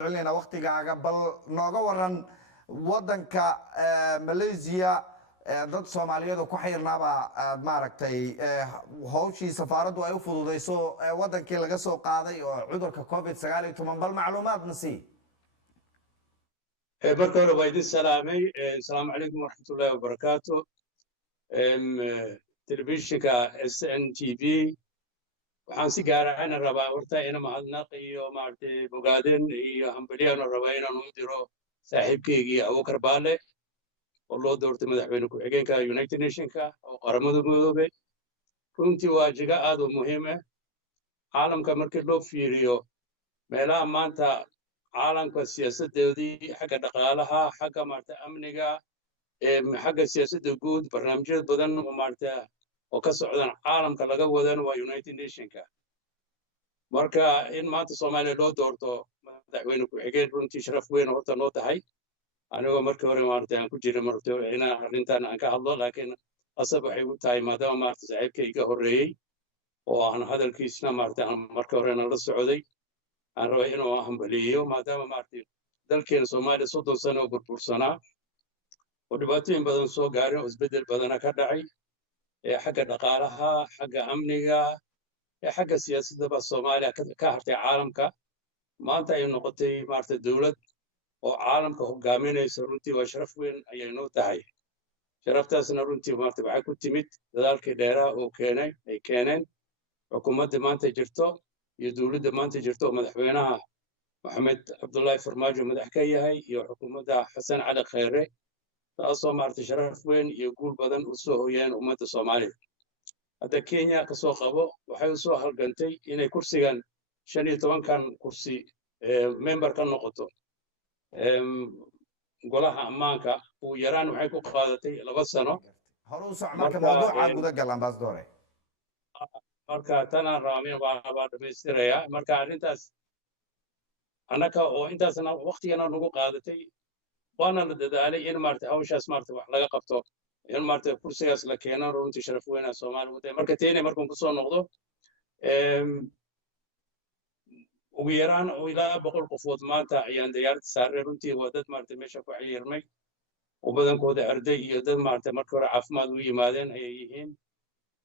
علينا وقتigaaga bal nooga waran wadanka Malaysia dad Soomaaliyeed ku xirnaaba aad maaragtay hawshii safaaradu ay u fududeyso wadankii laga soo qaaday oo cudurka COVID-19 bal macluumaad nasi marka hore waa idin salaamay assalaamu calaykum waraxmatullaahi wabarakaatu telefishinka SNTV waxaan si gaar ah rabaa horta in mahadnaq iyo maartay bogaadin iyo hambaliyaan rabaa inaan u diro saaxiibkeygii Abuukar Baale oo loo doortay madaxweyne ku-xigeenka United Nationska oo qaramada midoobay runtii waa jiga aad u muhiim ah caalamka markii loo fiiriyo meelaha maanta caalamka siyaasadeedii xagga dhaqaalaha xagga maartay amniga xagga siyaasadda guud barnaamijyada badan oo maartay oo ka socdaan caalamka laga wadan waa United Nationska marka in maanta Soomaaliya loo doorto madaxweyne ku-xigeen runtii sharaf weyn horta noo tahay anigoo markii hore maartay aan ku jiray martay in arrintan aan ka hadlo laakiin asab waxay u tahay maadaama maartay saaxiibkayga horeeyay oo aan hadalkiisna maartay markii hore la socday aan rabay inuu hambaliyo maadaama maartay dalkeena Soomaaliya 30 sano oo burbursanaa oo dhibaatooyin badan soo gaaray oo isbedel badan ka dhacay xagga dhaqaalaha xagga amniga xagga siyaasadda Soomaaliya ka hartay caalamka maanta ay noqotay maartay dawlad oo caalamka hogaaminaysa runtii waa sharaf weyn ayay noo tahay sharaftaasna runtii maartay waxa ku timid dadaalkii dheeraa oo keeneen xukuumadda maanta jirto iyo dawladda maanta jirto madaxweynaha Maxamed Cabdullaahi Farmaajo madax ka yahay iyo xukuumadda Xasan Cali Khayre taasoo maartay sharaf weyn iyo guul badan u soo hoyeen ummadda Soomaaliya hadda Kenya ka soo qabo waxay soo halgantay inay kursigan 15kan kursi member ka noqoto golaha ammaanka uu yaraan waxay ku qaadatay 2 sano hore u soc marka mawduuca guda gal ambassador marka tana raameen waa dhameystiraya marka arrintaas anaka oo intaasna waqtigana nagu qaadatay waana la dadaalay in maartay hawshaas maartay wax laga qabto in maartay kursigaas la keeno runtii sharaf weyn ah Soomaaliya u tahay marka teena markaan ku soo noqdo ugu yaraan ilaa 100 qofood maanta ayaan diyaarad saaray runtii waa dad maartay meesha ku xiriirmay oo badankooda arday iyo dad maartay markii hore caafimaad u yimaadeen ay yihiin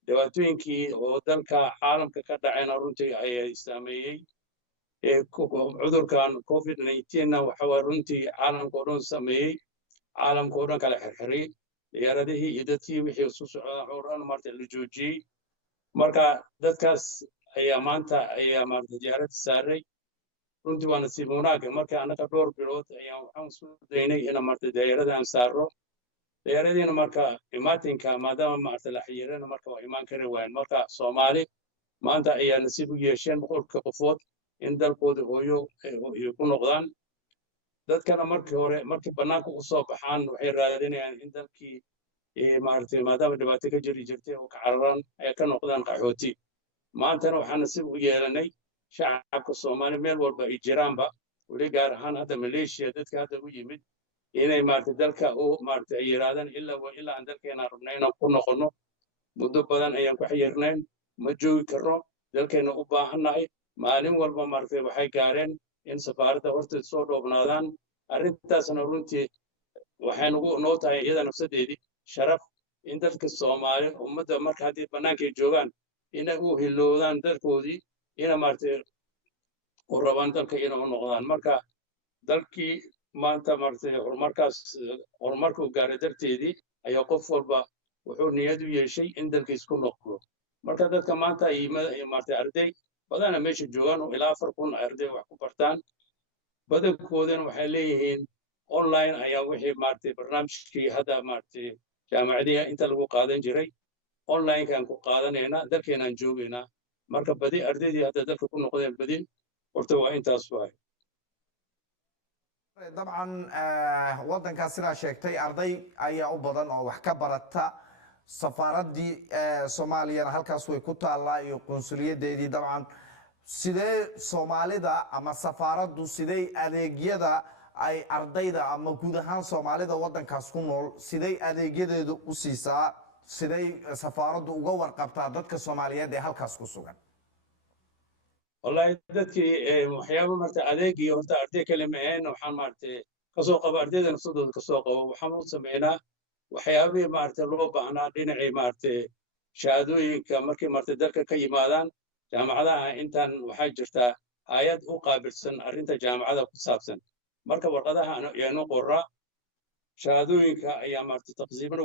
dhibaatooyinkii oo dalka caalamka ka dhacayna runtii ayay saameeyay cudurkan COVID-19 waxa waa runtii caalamka oo dhan saameeyay caalamka oo dhan kala xirxiray diyaaradihii iyo dadkii wixii soo socda oo dhan maartay la joojiyay marka dadkaas ayaa maanta maartay diyaarad saaray runtii waa nasiib wanaag marka anaka dhowr bilood ayaan waxaan soo daynay in maartay diyaaradan saaro diyaaradina marka imaatinka maadaama maartay la xiriirana marka waa imaan kari waayeen marka Soomaali maanta ayaa nasiib u yeesheen 100 qofood in dalkooda hooyo ku noqdaan dadkana markii banaanka u soo baxaan waxay raadinayaan in dalkii maartay maadaama dhibaato ka jirtay oo ka cararan ay ka noqdaan qaxooti maantana waxaan nasiib u yeelanay shacabka Soomaali meel walba ay jiraanba wali gaar ahaan hadda Malaysia dadka hadda u yimid inay maartay dalka oo maartay ay yiraahdaan ilaa aan dalkeena rabnayna ku noqono muddo badan ayaan ku xiriirnay ma joogi karno dalkeena u baahanahay maalin walba maartay waxay gaareen in safaaradda horteed soo dhoobnaadaan arrintaasna runtii waxay noo tahay iyada nafsadeedii sharaf in dalka Soomaali ummadda marka hadii banaanka joogaan inay u hiloodaan dalkoodii ina maartay u rabaan dalka inay u noqdaan marka dalkii maanta maartay horumarku gaaray darteedii ayaa qof walba wuxuu niyad u yeeshay in dalkiis ku noqdo marka dadka maanta ay maartay arday badana meesha joogaan oo ilaa 4,000 arday wax ku bartaan badankoodana waxay leeyihiin online ayaa wixii maartay barnaamijkii hadda maartay jaamacadaha inta lagu qaadan jiray online kan ku qaadanayna dalkeenan joogayna marka badi ardaydii hadda dalka ku noqdeen badi horta waa intaas waay dabcan wadanka sida sheegtay arday ayaa u badan oo wax ka barata safaaradii Soomaaliya halkaas way ku taalaa iyo qunsuliyadeedii dabcan sidee Soomaalida ama safaaraddu sidee adeegyada ay ardayda ama guud ahaan Soomaalida wadankaas ku nool sidee adeegyadeedu u siisaa sidee safaaraddu uga warqabtaa dadka Soomaaliyeed ee halkaas ku sugan والله dadkii waxyaabo marta adeegii horta arday kale ma ahayn waxaan maartay kasoo qabo ardayda nafsadooda kasoo qabo waxaan u sameynaa waxyaabihii maartay loo baahnaa dhinacii maartay shahaadooyinka markii maartay dalka ka yimaadaan jaamacadaha intaan waxaa jirtaa hay'ad u qaabilsan arrinta jaamacada ku saabsan marka warqadaha ayaanu qoraa shahaadooyinka ayaa maartay taqsiiman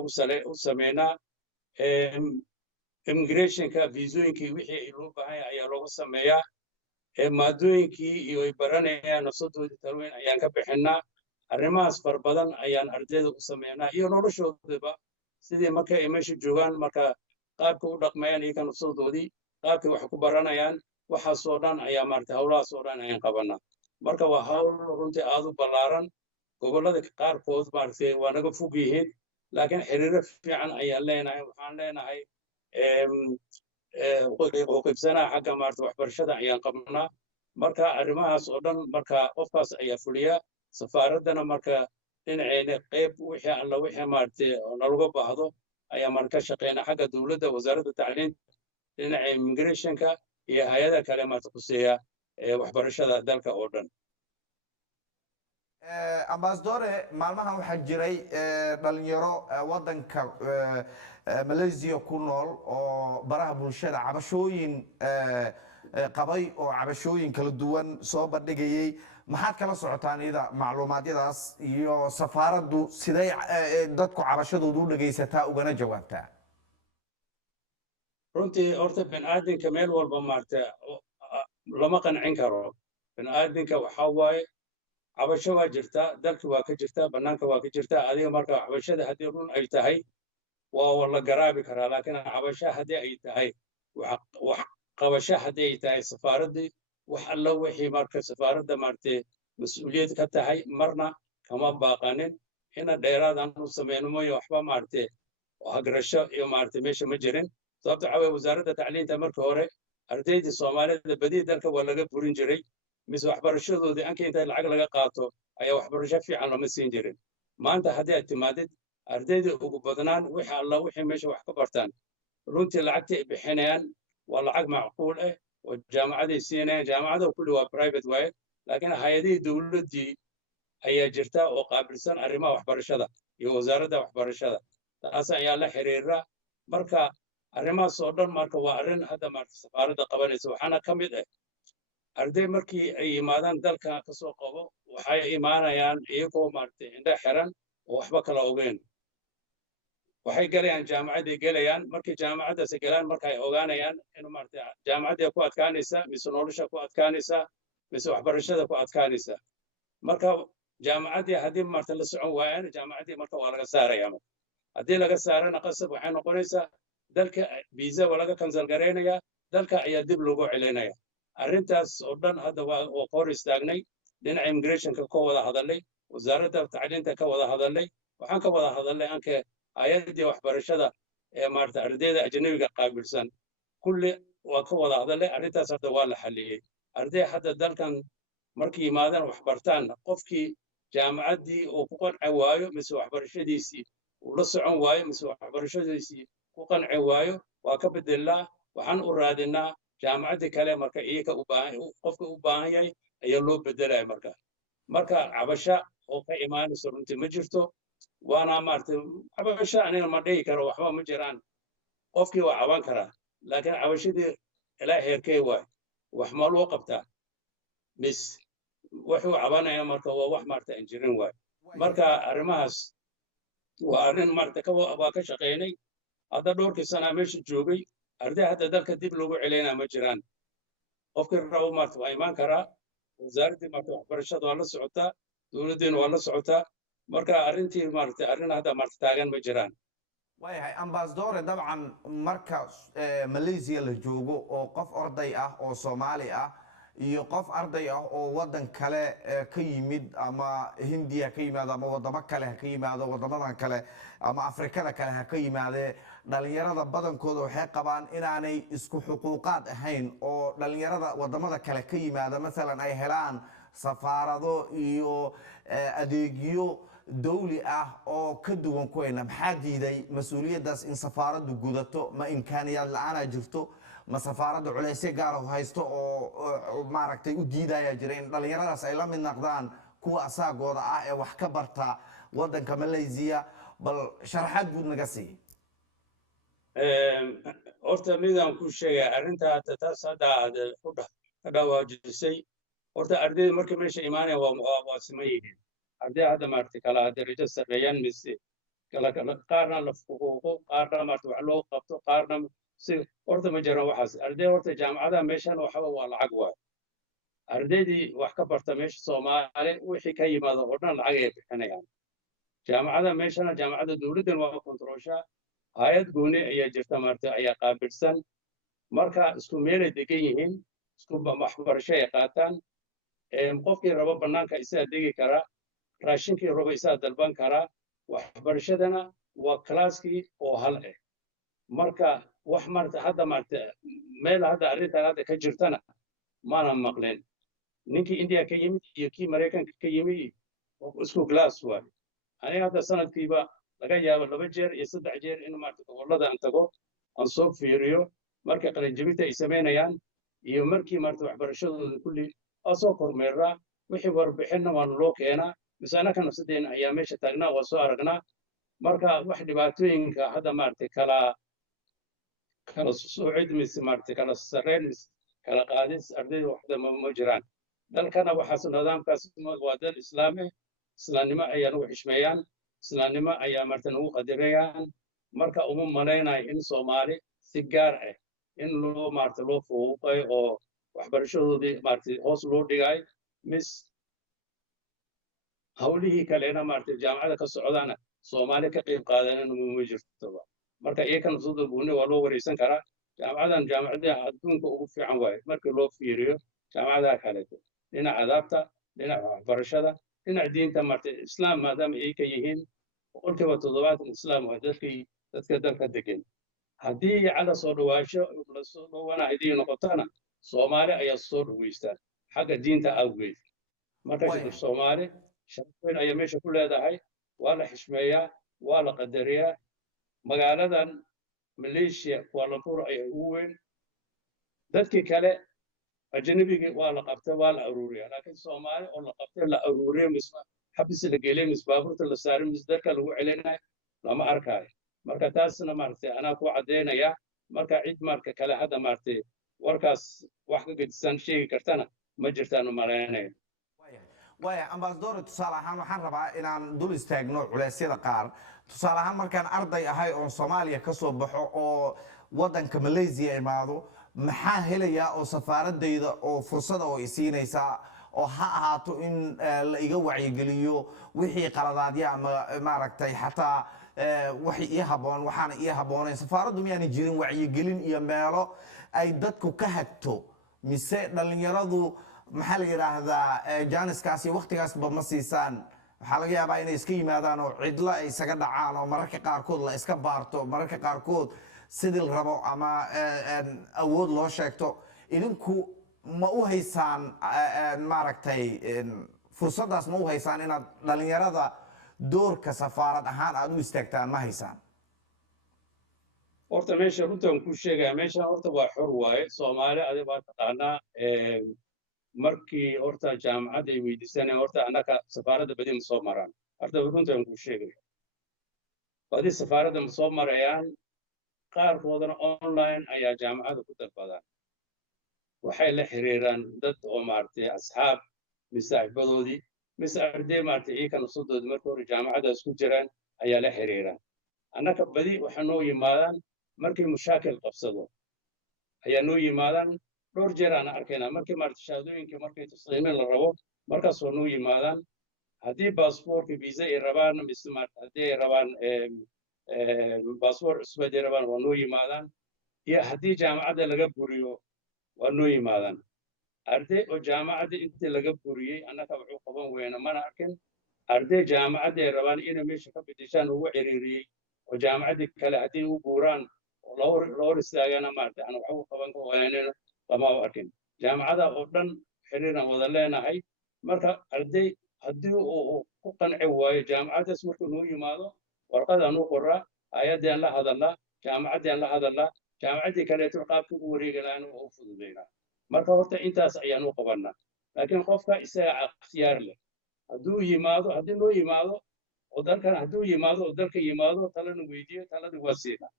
u sameynaa immigrationka viisooyinkii wixii loo baahan yahay ayaa loogu sameeyaa maadooyinkii iyo ay baranayaan nafsadoodii talooyin ayaan ka bixinaa arrimahaas far badan ayaan ardayda u sameynaa iyo noloshoodaba sidii marka ay meesha joogaan marka qaabka u dhaqmayaan iyaga nafsadoodii qaabkay wax ku baranayaan waxaasoo dhan ayaa maartay howlahaasoo dhan ayaan qabanaa marka waa hawl runtii aad u ballaaran gobollada qaarkood maartay waa naga fog yihiin laakiin xiriiro fiican ayaan leenahay waxaan leenahay qaybsanaa xagga maartay waxbarashada ayaan qabnaa marka arrimahaas oo dhan marka qofkaas ayaa fuliya safaaraddana marka dhinaceena qayb wixii alla wixii maartay nalaga baahdo ayaa marka ka shaqeynaa xagga dowladda wasaaradda tacliinta dhinaca immigrationka iyo hay-ada kale maarta kuseeya waxbarashada dalka oo dhan ambassadore maalmahan waxaa jiray dhalinyaro waddanka Malaysia ku nool oo baraha bulshada cabashooyin qabay oo cabashooyin kala duwan soo bandhigayay maxaad kala socotaan ida macluumaadyadaas iyo safaaraddu siday dadku cabashadoodu u dhagaysataa ugana jawaabtaa runtii horta bini'aadinka meel walba maarta lama qancin karo bini'aadinka waxaa waaye cabasho waa jirtaa dalki waa ka jirtaa bannaanka waa ka jirtaa adiga marka cabashada haddii run ay tahay waa la garaabi karaa laakiin cabasho haddii ay tahay wax qabasho haddii ay tahay safaaraddii wax alla wixii marka safaaradda maartay mas-uuliyad ka tahay marna kama baaqanin ina dheeraadaan u sameyno mooye waxba maartay hagrasho iyo maartay meesha ma jirin sababta waxaa waye wasaaradda tacliinta markii hore ardaydii soomaalida badii dalka waa laga burin jiray mise waxbarashadoodii anka inta lacag laga qaato ayaa waxbarasho fiican lama siin jirin maanta haddii aad timaadid ardaydii ugu badnaan wixii alla wixii meesha wax ka bartaan runtii lacagtii ay bixinayaan waa lacag macquul ah oo jaamacaday siinayaan jaamacada kulli waa private waaye laakiin hay-adihii dowladdii ayaa jirta oo qaabilsan arrimaha waxbarashada iyo wasaaradda waxbarashada taas ayaa la xiriira marka arrimahaas oo dhan marka waa arrin hadda maarta safaaradda qabanaysa waxaana ka mid ah arday markii ay yimaadaan dalka ka soo qabo waxay imaanayaan iyagoo maartay indha xiran oo waxba kala ogeyn waxay galayaan jaamacadday gelayaan markii jaamacaddaasi galaan marka ay ogaanayaan inuu maartay jaamacadday ku adkaanaysa mise nolosha ku adkaanaysa mise waxbarashada ku adkaanaysa marka jaamacaddii haddii maarta la socon waayaan jaamacaddii marka waa laga saaraya haddii laga saarana qasab waxay noqonaysaa dalka visa waa laga kansal garaynayaa dalka ayaa dib loogu celinaya arrintaas oo dhan hadda waa hor istaagnay dhinaca immigrationka ka wada hadalnay wasaaradda tacliinta ka wada hadalnay waxaan ka wada hadalnay anka hay-addii waxbarashada ee maarta ardayda ajnabiga qaabilsan kulli waa ka wada hadalnay arrintaas hadda waa la xaliyey arday hadda dalkan markii yimaadaan wax bartaan qofkii jaamacaddii uu ku qanci waayo mise waxbarashadiisii uu la socon waayo mise waxbarashadiisii ku qanci waayo waa ka bedelnaa waxaan u raadinaa jaamacaddii kale marka iyaga qofka u baahan yahay ayaa loo bedelaya marka cabasho oo ka imaanayso runtii ma jirto waana maartay cabasho aniga ma dhihi karo waxba ma jiraan qofkii waa caban karaa laakiin cabashadii ilaa heerkee waay wax ma loo qabtaa mis wuxuu cabanaya marka waa wax maarta aan jirin waay marka arrimahaas waa arrin maarta waa ka shaqeynay hadda dhowrkii sanaa meesha joogay arday hadda dalka dib loogu celaynaa ma jiraan qofkii rabo maarta waa imaan karaa wasaaraddii maarta waxbarashada waa la socotaa dowladdiina waa la socotaa marka arrintii maarta arrin hadda maarta taagan ma jiraan waayahay ambassadore dabcan marka Malaysia la joogo oo qof arday ah oo Soomaali ah iyo qof arday ah oo waddan kale ka yimid ama Hindiya ka yimaado ama wadamo kale ka yimaado wadamadan kale ama Afrikada kale ka yimaade dhalinyarada badankooda waxay qabaan inaanay isku xuquuqaad ahayn oo dhalinyarada wadamada kale ka yimaada mesela ay helaan safaarado iyo adeegyo dawli ah oo ka duwan kuwayna maxaa diiday mas'uuliyadaas in safaaraddu gudato ma imkaaniyaad la'aan jirto ma safaaradda culaysyo gaar ah haysto oo maaragtay u diidaya jira in dhallinyaradaas ay la mid noqdaan kuwa asaagooda ah ee wax ka barta waddanka Malaysia bal sharaxaad guud naga sii horta midaan ku sheegay arrinta hadda taas hadda aad ka dhawaajisay horta ardayda markay meesha imaanaya waa siman yihiin arday hadda maaragtay kala darajo sarreeyaan mise qaarna la fuquuqo qaarna maaragtay wax loo qabto qaarna si horta ma jiraan waxaas arday horta jaamacadaha meeshan waxaba waa lacag waay ardaydii wax ka barta meesha Soomaali wixii ka yimaado oo dhan lacag ay bixinayaan jaamacadaha meeshana jaamacadda dowladdan waa kontrolshaa hay'ad gooni ayaa jirta maaragtay ayaa qaabilsan marka isku meelay degan yihiin isku waxbarasho ay qaataan qofkii rabo bannaanka isaa degi karaa raashinkii rabo isaa dalban karaa waxbarashadana waa kalaaskii oo hal ah marka wax maaragtay hadda maaragtay meel hadda arrintan hadda ka jirtana maana maqleen ninkii India ka yimid iyo kii Mareykanka ka yimid isku class waay aniga hadda sanadkiiba laga yaabo 2 jeer iyo 3 jeer in maaragtay gobollada aan tago aan soo fiiriyo markay qalinjabinta ay sameynayaan iyo markii maaragtay waxbarashadooda kulli soo kormeeraa wixii warbixinna waan loo keenaa misana kan nafsadeena ayaa meesha taagnaa waa soo aragnaa marka wax dhibaatooyinka hadda maaragtay kala soocid mise maaragtay kala sarreyn kala qaadis ardayda waxda ma jiraan dalkana waxaas nidaamkaas waa dal islaami islaamnimo ayaa lagu xishmeeyaan islaamnimo ayaa maaragtay lagu qadirayaan marka uma malaynayo in Soomaali si gaar ah in loo maaragtay loo fuuqay oo waxbarashadoodii maaragtay hoos loo dhigay mis hawlihii kalena maaragtay jaamacada ka socdaana Soomaali ka qayb qaadanayna ma jirto marka iyakana soo buune waa loo wareysan karaa jaamacadan jaamacadaha adduunka ugu fiican waaye markii loo fiiriyo jaamacadaha kale dhinaca adaabta dhinaca waxbarashada dhinaca diinta maaragtay islaam maadaama ay ka yihiin boqolkiiba 70 islaam waa dadka dalka degan haddii cala soo dhawaasho la soo dhawaana haddii noqotana Soomaali ayaa soo dhaweystaan xagga diinta awgeed marka Soomaali shaqooyin ayaa meesha ku leedahay waa la xishmeeyaa waa la qadariyaa magaaladan Malaysia Kuala Lumpur ayaa ugu weyn dadkii kale ajnabigii waa la qabtay waa la aruuriyaa laakiin Soomaali oo la qabtay la aruuriyo misba xabis la geelay misbaaburta la saaray misdarka lagu celinayo lama arkayo marka taasna maaragtay anaa ku cadeynaya marka cid marka kale hadda maaragtay warkaas wax ka gedisan sheegi kartana ma jirtaan maleynaya waaya ambassador tusaale ahaan waxaan rabaa inaan dul istaagno culeysyada qaar tusaale ahaan markaan arday ahay oo Soomaaliya ka soo baxo oo waddanka Malaysia imaado maxaa helayaa oo safaaradayda oo fursad oo isiinaysa oo ha ahaato in la iga wacyigeliyo wixii qaladaadya ama maaragtay xataa wixii ii haboon waxaan ii haboonay safaaraddu miyaan jirin wacyigelin iyo meelo ay dadku ka hagto mise dhalinyaradu maxaa la yiraahdaa jaaniskaasi waqtigaasba ma siisaan waxaa laga yaabaa inay iska yimaadaan oo cidla ay isaga dhacaan oo mararka qaarkood la iska baarto mararka qaarkood sidii la rabo ama awood loo sheegto idinku ma u haysaan maaragtay fursadaas ma u haysaan inaad dhalinyarada doorka safaarad ahaan aad u istaagtaan ma haysaan horta meesha runtan ku sheegaya meesha horta waa xor waaye Soomaali adiga baa taqaanaa markii horta jaamacad ay weydiisanayaan horta annaka safaaradda badi ma soo maraan horta runtan ku sheegaya badi safaaradda ma soo marayaan qaarkoodana online ayaa jaamacadda ku dalbadaan waxay la xiriiraan dad oo maaragtay asxaab misaaxibadoodii mise arday maaragtay iyakana sodooda marka hore jaamacaddaas ku jiraan ayaa la xiriiraan annaka badi waxaa noo yimaadaan markii mushaakil qabsado ayaa noo yimaadaan dhowr jeer aan arkaynaa markii maaragtay shahaadooyinka markay tasliimin la rabo markaas oo noo yimaadaan haddii baasboorka visa ay rabaan mise maaragtay haddii ay rabaan baasboor cusub haddii rabaan waa noo yimaadaan iyo haddii jaamacadda laga buriyo waa noo yimaadaan arday oo jaamacadda intii laga buriyey annaka wuxuu qaban weyna mana arkin arday jaamacadda ay rabaan inay meesha ka bedeshaan ugu ciriiriyey oo jaamacaddii kale haddii u guuraan oo la hor istaagana maaragtay aan waxba u qaban ka waanina lama u arkin jaamacada oo dhan xiriiraan wada leenahay marka arday haddii uu ku qanci waayo jaamacaddaas markuu noo yimaado warqadaan u qoraa hay-addaan la hadalnaa jaamacaddaan la hadalnaa jaamacaddii kaleeto qaabka ugu wareegi lahaana waa u fududaynaa marka horta intaas ayaan u qabanaa laakiin qofka isaga ikhtiyaar leh hadduu yimaado haddii loo yimaado oo dalkan hadduu yimaado oo dalka yimaado talana weydiiyo talada waa siinaa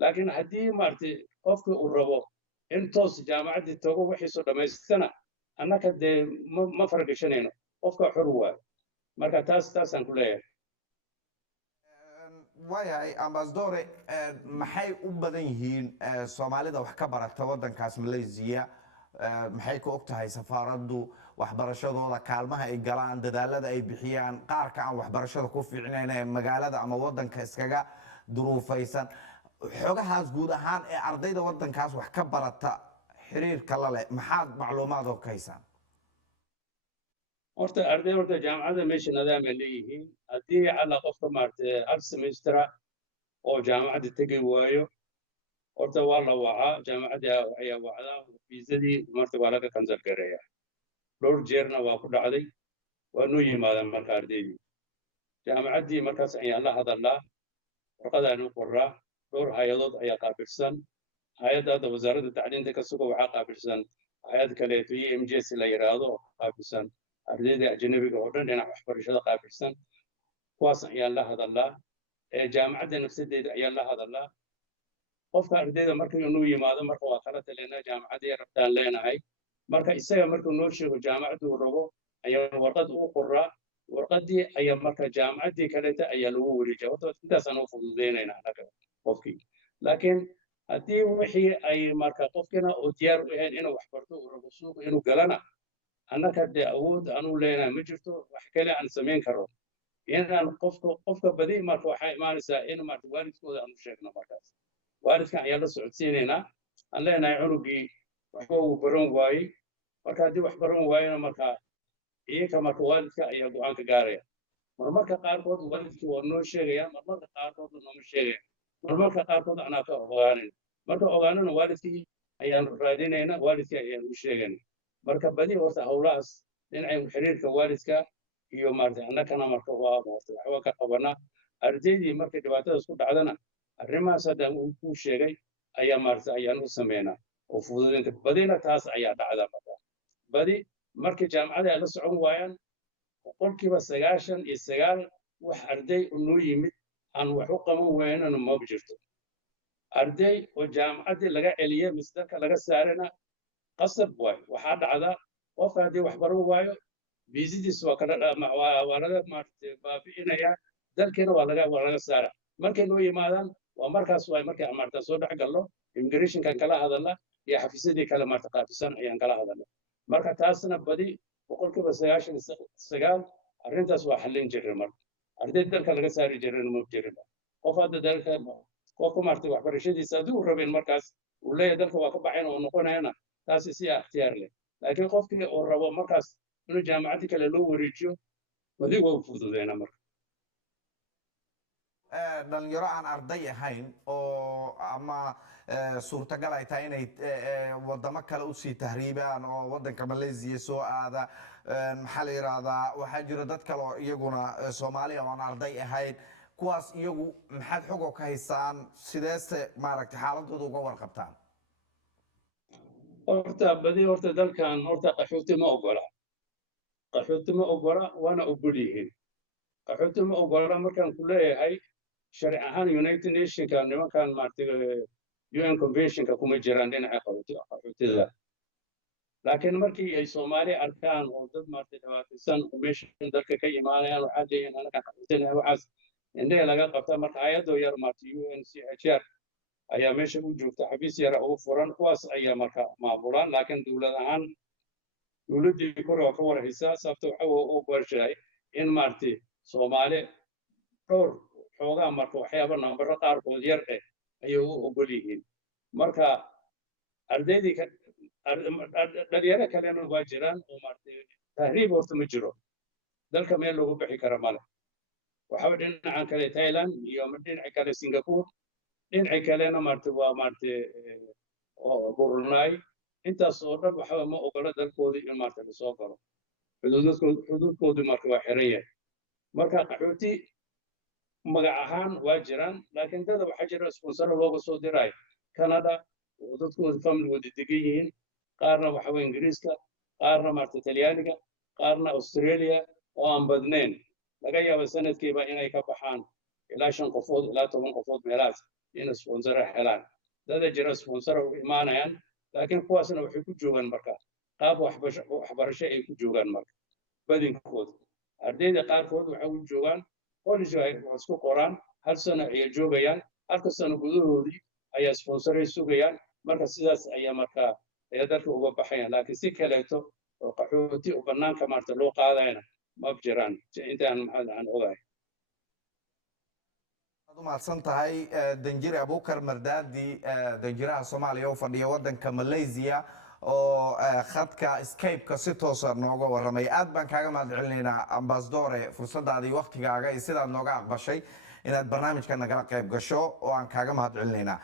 laakiin haddii maaragtay qofka uu rabo in toos jaamacaddii tago wixiisu dhammaystana annaka dee ma faragashanayno qofka xor waayo marka taasaan ku leeyahay waayahay ambasadore maxay u badan yihiin soomaalida wax ka barata waddankaas malaysia maxay ka og tahay safaaraddu waxbarashadooda kaalmaha ay galaan dadaalada ay bixiyaan qaarka aan waxbarashada ku fiicnayn ee magaalada ama waddanka iskaga duruufaysan xogahaas guud ahaan ee ardayda waddankaas wax ka barata xiriirka la leh maxaad macluumaad oo ka haysaan horta jaamacadda meesha nidaam ay leeyihiin haddii alla qofka maaragtay hal semestera oo jaamacadda tegi waayo horta waa la wacaa jaamacadda ayaa wacdaa fiisadii marta waa laga kansal gareeyaa dhowr jeerna waa ku dhacday waa noo yimaadaan marka ardaydii jaamacaddii markaas ayaan la hadalnaa warqadaan u qoraa dhowr hay-adood ayaa qaabilsan hay-adda hadda wasaaradda tacliinta ka sugo waxaa qaabilsan hay-ad kaleeto iyo mjs la yidhaahdo oo qaabilsan ardayda ajnabiga oo dhan dhinac waxbarashada qaabilsan kuwaas ayaan la hadalnaa jaamacadda nafsadeeda ayaan la hadalnaa qofka ardayda markii inuu yimaado marka waa kala talinaa jaamacaddii rabtaan leenahay marka isaga markuu noo sheego jaamacadduu rabo ayaan warqad ugu qoraa warqaddii ayaa marka jaamacaddii kaleeta ayaa lagu wareejiya horta intaasaan u fududaynaynaa annaga qofkii laakiin haddii wixii ay marka qofkina oo diyaar u ahayn inuu waxbarto uu rabo suuqa inuu galana annaka dee awood aanu leenahay ma jirto wax kale aan samayn karo inaan qofka badi marka waxaa imaanaysaa in marka waalidkooda aanu sheegno markaas waalidkan ayaan la socodsiinaynaa aan leenahay cunugii waxba uu baran waayey marka haddii wax baran waayena marka iyaga marka waalidka ayaa go-aanka gaaraya marmarka qaarkood waalidkii waa noo sheegayaan marmarka qaarkood nooma sheegayaan marmarka qaarkood anaa ka ogaanayna marka ogaanana waalidkii ayaan raadinayna waalidkii ayaan u sheegayna marka badi horta howlahaas dhinacay xiriirka waalidka iyo maaragtay annakana marka waa waxba ka qabanaa ardaydii markay dhibaatadaas ku dhacdana arrimahaas hadda uu kuu sheegay ayaa maaragtay ayaan u sameynaa oo fududaynta badina taas ayaa dhacda marka badi markii jaamacada ay la socon waayaan boqolkiiba 99 wax arday u noo yimid aan wax u qaban waynana ma jirto arday oo jaamacaddii laga celiyay misdarka laga saarana qasab waayo waxaa dhacda qofka haddii wax baran waayo viisidiis waa laga maaragtay baabi'inaya dalkiina waa laga saara markay noo yimaadaan waa markaas waay markay maaragtay soo dhex galno immigrationkan kala hadalna iyo xafiisyadii kale maaragtay qaabisan ayaan kala hadalna marka taasna badi boqolkiiba 99 arrintaas waa xallin jiray marka arday dalka laga saari jirayna ma jirin qof hadda dalka qofka maaragtay waxbarashadiisa haddii uu rabin markaas uu leeyahay dalka waa ka baxayn oo noqonayana taasi si ikhtiyaar leh laakiin qofkii uu rabo markaas inuu jaamacadii kale loo wareejiyo badi waa u fududeynaa marka dhalinyaro aan arday ahayn oo ama suurtagal ay tahay inay wadamo kale usii tahriibaan oo waddanka malaysia soo aada maxaa la yidhaahdaa waxaa jira dad kale oo iyaguna soomaaliya oo aan arday ahayn kuwaas iyagu maxaad xog oo ka haysaan sideese maaragtay xaaladooda uga warqabtaan horta dalkan horta qaxooti ma ogola waana ogol yihiin qaxooti ma ogola markaan ku leeyahay sharci ahaan united nationka nimankan maaragtay un conventionka kuma jiraan dhinaca qaxootida laakiin markii ay soomaali arkaan oo dad maaragtay dhibaataysan oo meeshan dalka ka imaanayaan waxaa leeyihin anaga qaxootina waxaas indhaha laga qabta marka hay-adoo yar maaragtay UNHCR ayaa meesha u joogta xafiis yara ugu furan kuwaas ayaa marka maamulaan laakiin dowlad ahaan dowladdii kore oo ka warhaysaa sababta waxa uu ogolshahay in maaragtay soomaali dhowr xoogaa marka waxyaaba nambaro qaarkood yar ayay u ogol yihiin marka ardaydii dhalinyaro kalena waa jiraan oo maaragtay tahriib horta ma jiro dalka meel lagu bixi kara male waxaa dhinacan kale Thailand iyo dhinaca kale Singapore dhinaca kalena maaragtay waa maaragtay Brunei intaas oo dhan waxba ma ogola dalkoodii in maaragtay la soo galo xuduudkoodii marka waa xiran yahay marka qaxooti magac ahaan waa jiraan laakiin dada waxaa jira sponsor looga soo diray canada oo dadkooda familygooda degan yihiin qaarna waxa weye ingiriiska qaarna maaragtay talyaaniga qaarna australia oo aan badnayn laga yaabo sanadkiiba inay ka baxaan ilaa 5 qofood ilaa 10 qofood meelahaas in sponsor helaan dada jira sponsor u imaanayaan laakiin kuwaasna waxay ku joogaan marka qaab waxbarasho ay ku joogaan marka badinkooda ardayda qaarkood waxay u joogaan college ay isku qoraan hal sano ay joogayaan halka sano gudahoodii ayaa sponsoray sugayaan marka sidaas ayaa marka dadka uga baxayaan laakiin si kaleeto oo qaxooti u banaanka maarta loo qaadayna ma jiraan intaan aan ogahay mahadsan tahay danjire abukar mardaadi danjiraha soomaaliya oo fadhiya wadanka malaysia oo khadka skype-ka si toosa nooga warramay aad baan kaaga mahad celinaynaa ambasadore fursadaadii waqtigaaga iyo sidaad nooga aqbashay inaad barnaamijka nagala qayb gasho oo aan kaaga mahad celinaynaa